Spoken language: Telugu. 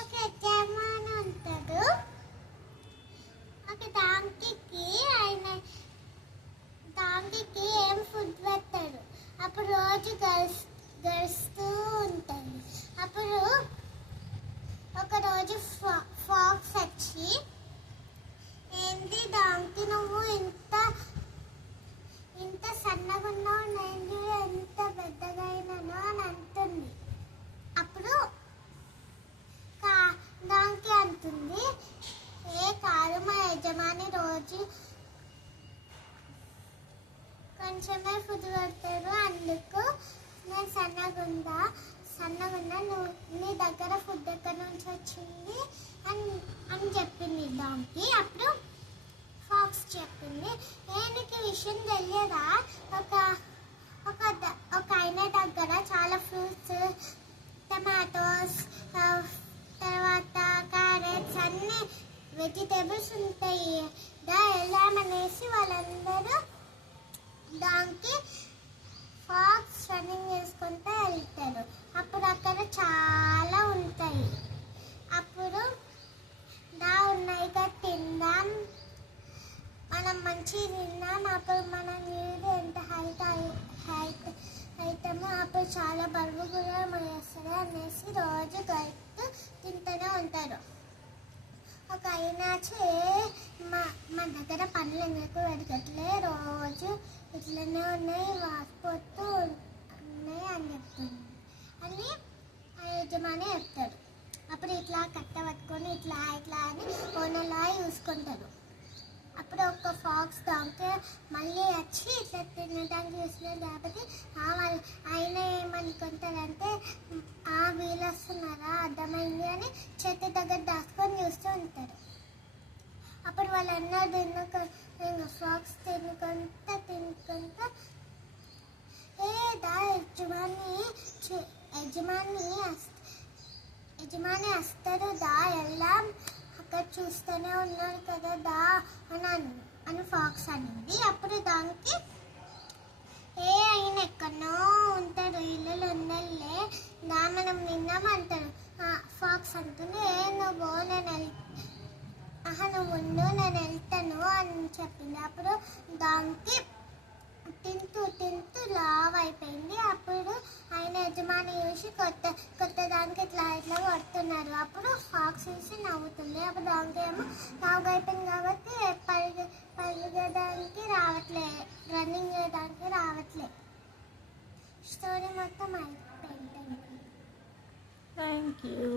ఒక యజమాని ఉంటాడు. ఒక డాంకీకి ఏం ఫుడ్ పెట్టాడు. అప్పుడు రోజు గడుస్తూ ఉంటుంది. అప్పుడు ఒకరోజు ఫాక్స్ వచ్చి, ఏంటి డాంకీ నువ్వు ఇంత సన్నగా ఉన్నావు, నేను ఎంత పెద్దగా అయినానో అని అంటుంది. అప్పుడు డాంకీ అంటుంది, కాదు, మా యజమాని రోజు కొంచెమే ఫుడ్ పెడతారు, అందుకు నేను సన్నగున్నా. నువ్వు నీ దగ్గర ఫుడ్ ఎక్కడి నుంచి వచ్చింది అని చెప్పింది డాంకీ. అప్పుడు ఫాక్స్ చెప్పింది, నీకు విషయం తెలియదా, ఒక ఆయన దగ్గర చాలా ఫ్రూట్స్, టమాటోస్, తర్వాత క్యారెట్స్, అన్ని వెజిటేబుల్స్ ఉంటాయి. వెళ్దామనేసి వాళ్ళందరూ డాంకీ ఫాక్స్ రన్నింగ్ చేసుకుంటూ వెళ్తారు. అప్పుడు అక్కడ చాలా ఉంటాయి. అప్పుడు ఉన్నాయి కదా, తిందాం, మనం మంచిగా తిందాం, అప్పుడు మనం నీరు ఎంత హైట్ అవుతామో అప్పుడు చాలా బరువు కూడా వేస్తుంది అనేసి రోజు గైట్ తింటూనే ఉంటారు. ఒక అయినాచి మా దగ్గర పనులు ఎందుకు పెరగట్లే, రోజు ఇట్లనే ఉన్నాయి, వాసిపోతూ ఉన్నాయి అని చెప్తుంది అని ఆ యజమాని చెప్తాడు. అప్పుడు ఇట్లా కట్ట పట్టుకొని ఇట్లా అని ఓనలా చూసుకుంటారు. అప్పుడు ఒక ఫాక్స్ డాంకీ మళ్ళీ వచ్చి ఇట్లా తినడానికి చూస్తున్నారు కాబట్టి ఆయన ఏమనుకుంటారంటే, వీళ్ళు వస్తున్నారా, అర్థమైంది అని చెట్టు దగ్గర దాచుకొని చూస్తూ ఉంటారు. అప్పుడు వాళ్ళందరూ ఫాక్స్ తినుకుంటా యజమాని వస్తారు, వెళ్దాం, అక్కడ చూస్తూనే ఉన్నారు కదా అని ఫాక్స్ అనింది. అప్పుడు దానికి ఆయన ఎక్కడో ఉంటాడు, ఇల్లు ఉండలే, మనం నిన్నామంటాడు. ఫాక్స్ అంటుంది, నువ్వు నువ్వు ఉండు, నేను వెళ్తాను అని చెప్పింది. అప్పుడు దానికి తింటూ లావ్ అయిపోయింది. అప్పుడు ఆయన యజమాని చూసి కొత్త దానికి ఇట్లా కొడుతున్నారు. అప్పుడు ఫాక్స్ చూసి నవ్వుతుంది. అప్పుడు దానికి ఏమో లావ్ అయిపోయింది కాబట్టి పరిగెడానికి రావట్లే, రన్నింగ్ చేయడానికి రావట్లే. స్టోరీ మొత్తం అయిపోయింది. Thank you.